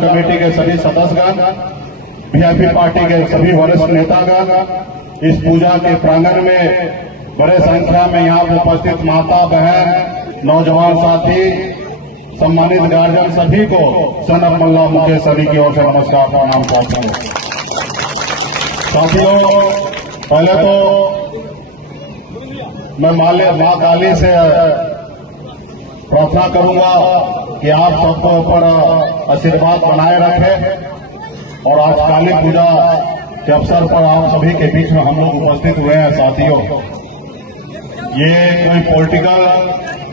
Committee के सभी सदस्यगण, VIP party के सभी वरिष्ठ नेतागण, इस पूजा के प्रांगण में बड़े संख्या में यहाँ उपस्थित माता बहन, नौजवान साथी, सम्मानित गार्जियन सभी को सनत मल्ला मुकेश सभी की ओर से नमस्कार प्रणाम करता हूँ। साथियों, पहले तो मैं माँ काली से प्रार्थना करूंगा कि आप सबको ऊपर आशीर्वाद बनाए रखें और आज काली पूजा के अवसर पर आप सभी के बीच में हम लोग उपस्थित हुए हैं। साथियों, ये कोई पॉलिटिकल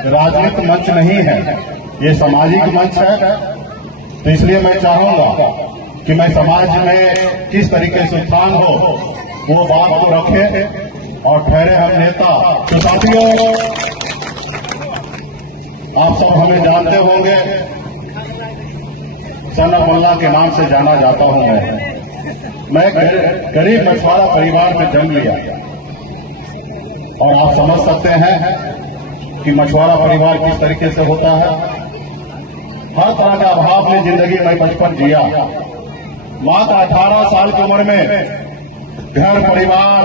राजनीतिक मंच नहीं है, ये सामाजिक मंच है। तो इसलिए मैं चाहूंगा कि मैं समाज में किस तरीके से उत्थान हो वो बात को रखें और ठहरे हम नेता। तो साथियों, आप सब हमें जानते होंगे, सनत मल्ला के नाम से जाना जाता हूं। मैं गरीब मछुआरा परिवार में जन्म लिया और आप समझ सकते हैं कि मछुआरा परिवार किस तरीके से होता है। हर तरह का अभाव में जिंदगी में बचपन जिया। मात्र 18 साल की उम्र में घर परिवार,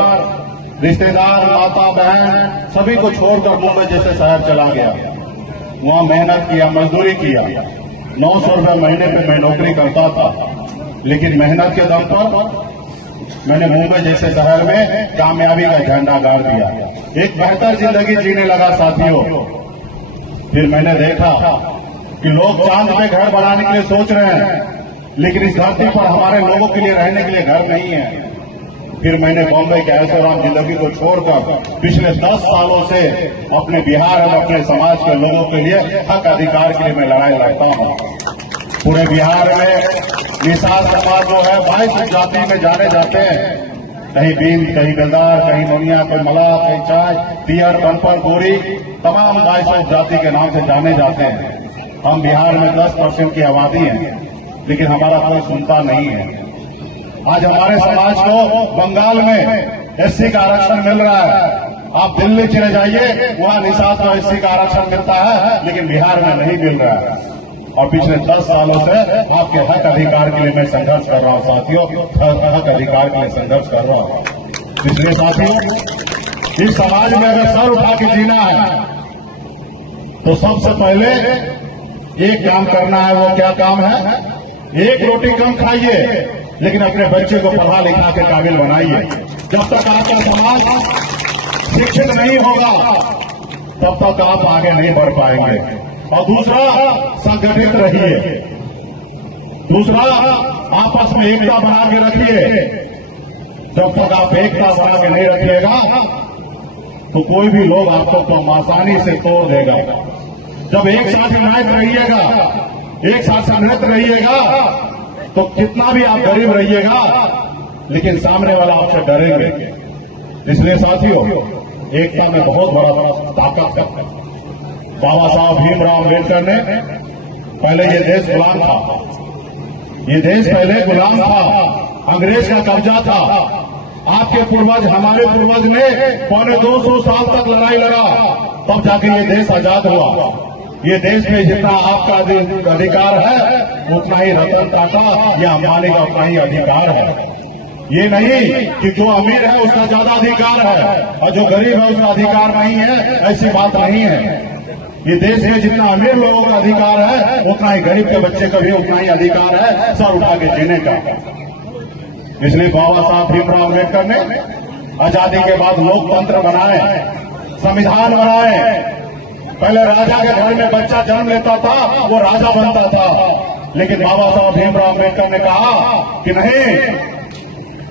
रिश्तेदार, माता बहन सभी को छोड़कर मुंबई जैसे शहर चला गया। वहां मेहनत किया, मजदूरी किया। 900 रुपये महीने पे मैं नौकरी करता था, लेकिन मेहनत के दम पर मैंने मुंबई जैसे शहर में कामयाबी का झंडा गाड़ दिया। एक बेहतर जिंदगी जीने लगा। साथियों, फिर मैंने देखा कि लोग चांद पे घर बनाने के लिए सोच रहे हैं, लेकिन इस धरती पर हमारे लोगों के लिए रहने के लिए घर नहीं है। फिर मैंने बॉम्बे के ऐशोआराम जिंदगी को छोड़कर पिछले 10 सालों से अपने बिहार और अपने समाज के लोगों के लिए हक अधिकार के लिए मैं लड़ाई लड़ता हूं। पूरे बिहार में निषाद समाज जो है 22 जाति में जाने जाते हैं। कहीं बीन, कहीं बेलदार, कहीं नोनिया, कहीं मलाह, कहीं चाय, तियर, कनपल, गोरी, तमाम 22 जाति के नाम से जाने जाते हैं। हम बिहार में 10% की आबादी है, लेकिन हमारा कोई सुनता नहीं है। आज हमारे समाज को बंगाल में एससी का आरक्षण मिल रहा है। आप दिल्ली चले जाइए, वहां निषाद को एससी का आरक्षण मिलता है, लेकिन बिहार में नहीं मिल रहा है। और पिछले 10 सालों से आपके हक अधिकार के लिए मैं संघर्ष कर रहा हूं। साथियों, हक अधिकार के लिए संघर्ष कर रहा हूं। इसलिए साथियों, इस समाज में अगर सर उठा के जीना है तो सबसे पहले एक काम करना है। वो क्या काम है? एक रोटी कम खाइए, लेकिन अपने बच्चे को पढ़ा लिखा के काबिल बनाइए। जब तक आपका समाज शिक्षित नहीं होगा, तब तक आप आगे नहीं बढ़ पाएंगे। और दूसरा, संगठित रहिए। दूसरा, आपस में एकता बना के रखिए। जब तक आप एकता बना के नहीं रखिएगा तो कोई भी लोग आपको आसानी से तोड़ देगा। जब एक साथ यूनाइट रहिएगा, एक साथ संगठित रहिएगा, तो कितना भी आप गरीब रहिएगा, लेकिन सामने वाला आपसे डरेंगे। इसलिए साथियों, एकता में बहुत बड़ा ताकत है। बाबा साहब भीमराव अम्बेडकर ने पहले ये देश गुलाम था। ये देश पहले गुलाम था, अंग्रेज का कब्जा था। आपके पूर्वज, हमारे पूर्वज ने 250 साल तक लड़ाई लड़ा, तब जाके ये देश आजाद हुआ। ये देश में जितना आपका अधिकार है, उतना ही रतन टाटा या अंबानी का उतना ही अधिकार है। ये नहीं कि जो अमीर है उसका ज्यादा अधिकार है और जो गरीब है उसका अधिकार नहीं है, ऐसी बात नहीं है। ये देश में जितना अमीर लोगों का अधिकार है, उतना ही गरीब के बच्चे का भी उतना ही अधिकार है सर उठा के जीने का। इसलिए बाबा साहब भीमराव अम्बेडकर ने आजादी के बाद लोकतंत्र बनाए, संविधान बनाए। पहले राजा के घर में बच्चा जन्म लेता था, वो राजा बनता था, लेकिन बाबा साहब भीमराव अम्बेडकर ने कहा कि नहीं,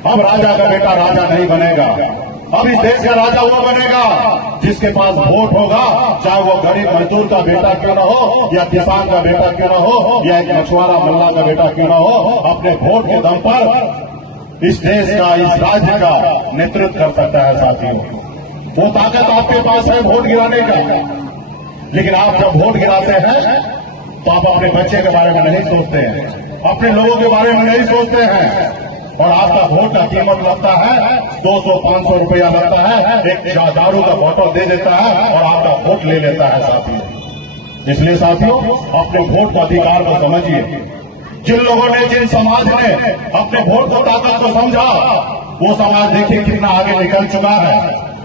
अब राजा का बेटा राजा नहीं बनेगा। अब इस देश का राजा वो बनेगा जिसके पास वोट होगा, चाहे वो गरीब मजदूर का बेटा क्यों न हो, या किसान का बेटा क्यों न हो, या एक मछुआरा मल्ला का बेटा क्यों न हो। अपने वोट के दम पर इस देश का, इस राज्य का नेतृत्व कर सकता है। साथियों, वो ताकत आपके पास है वोट गिराने का, लेकिन आप जब वोट गिराते हैं तो आप अपने बच्चे के बारे में नहीं सोचते हैं, अपने लोगों के बारे में नहीं सोचते हैं, और आपका वोट का कीमत लगता है 200-500 रुपया लगता है। एक दारू का बोतल दे देता है और आपका वोट ले लेता है। साथियों, इसलिए साथियों, अपने वोट के अधिकार को समझिए। जिन लोगों ने, जिन समाज ने अपने वोट को ताकत को समझा, वो समाज देखिए कितना आगे निकल चुका है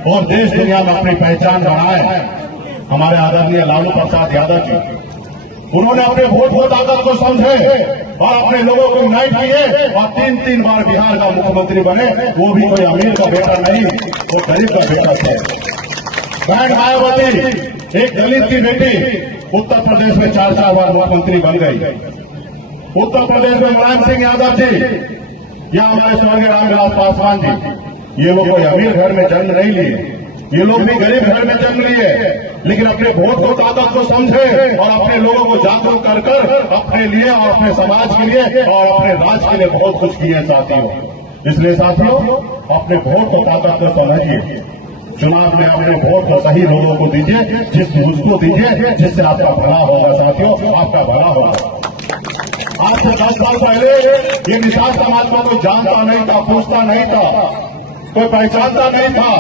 और देश दुनिया में अपनी पहचान बनाए है। हमारे आदरणीय लालू प्रसाद यादव जी, उन्होंने अपने वोट को ताकत को समझे और अपने लोगों को यूनाइट किए और 3 बार बिहार का मुख्यमंत्री बने। वो भी कोई अमीर का बेटा नहीं, वो गरीब का बेटा थे। बहन मायावती एक दलित की बेटी उत्तर प्रदेश में 4 बार मुख्यमंत्री बन गई। उत्तर प्रदेश में मुलायम सिंह यादव जी या हमारे स्वर्गीय रामविलास पासवान जी, ये लोग कोई अमीर घर में जन्म नहीं लिए, ये लोग भी गरीब घर में जन्म लिए, लेकिन अपने वोट को ताकत को समझे और अपने लोगों को जागरूक कर कर अपने लिए और अपने समाज के लिए और अपने राज्य के लिए बहुत कुछ किए साथियों। इसलिए साथियों, अपने वोट को ताकत को समझिए, चुनाव में अपने वोट को सही लोगों को दीजिए, उसको दीजिए जिससे आपका भला होगा साथियों, आपका भला होगा। आज से 10 साल पहले ये निषाद समाज को कोई जानता नहीं था, पूछता नहीं था, कोई पहचानता नहीं था,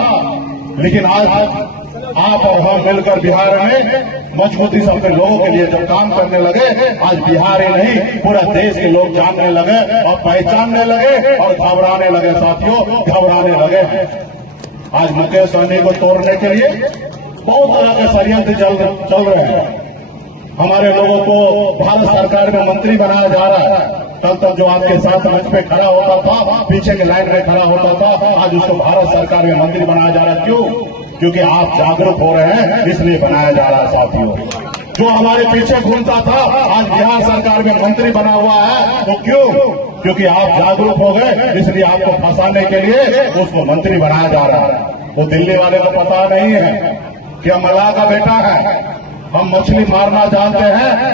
लेकिन आज आप और हम मिलकर बिहार में मजबूती से अपने लोगों के लिए जब काम करने लगे, आज बिहार ही नहीं पूरा देश के लोग जानने लगे और पहचानने लगे और घबराने लगे साथियों, घबराने लगे। आज मुकेश सहनी को तोड़ने के लिए बहुत तरह के षड्यंत्र चल रहे हैं। हमारे लोगों को भारत सरकार में मंत्री बनाया जा रहा है। तब जो आपके साथ मंच पे खड़ा होता था, पीछे की लाइन में खड़ा होता था, आज उसको भारत सरकार में मंत्री बनाया जा रहा है। क्यों? क्योंकि आप जागरूक हो रहे हैं, इसलिए बनाया जा रहा है साथियों। जो हमारे पीछे घूमता था, आज बिहार सरकार में मंत्री बना हुआ है। तो क्यों? क्योंकि आप जागरूक हो गए, इसलिए आपको फंसाने के लिए उसको मंत्री बनाया जा रहा है। वो दिल्ली वाले को पता नहीं है कि हम मल्लाह का बेटा है, हम मछली मारना जानते हैं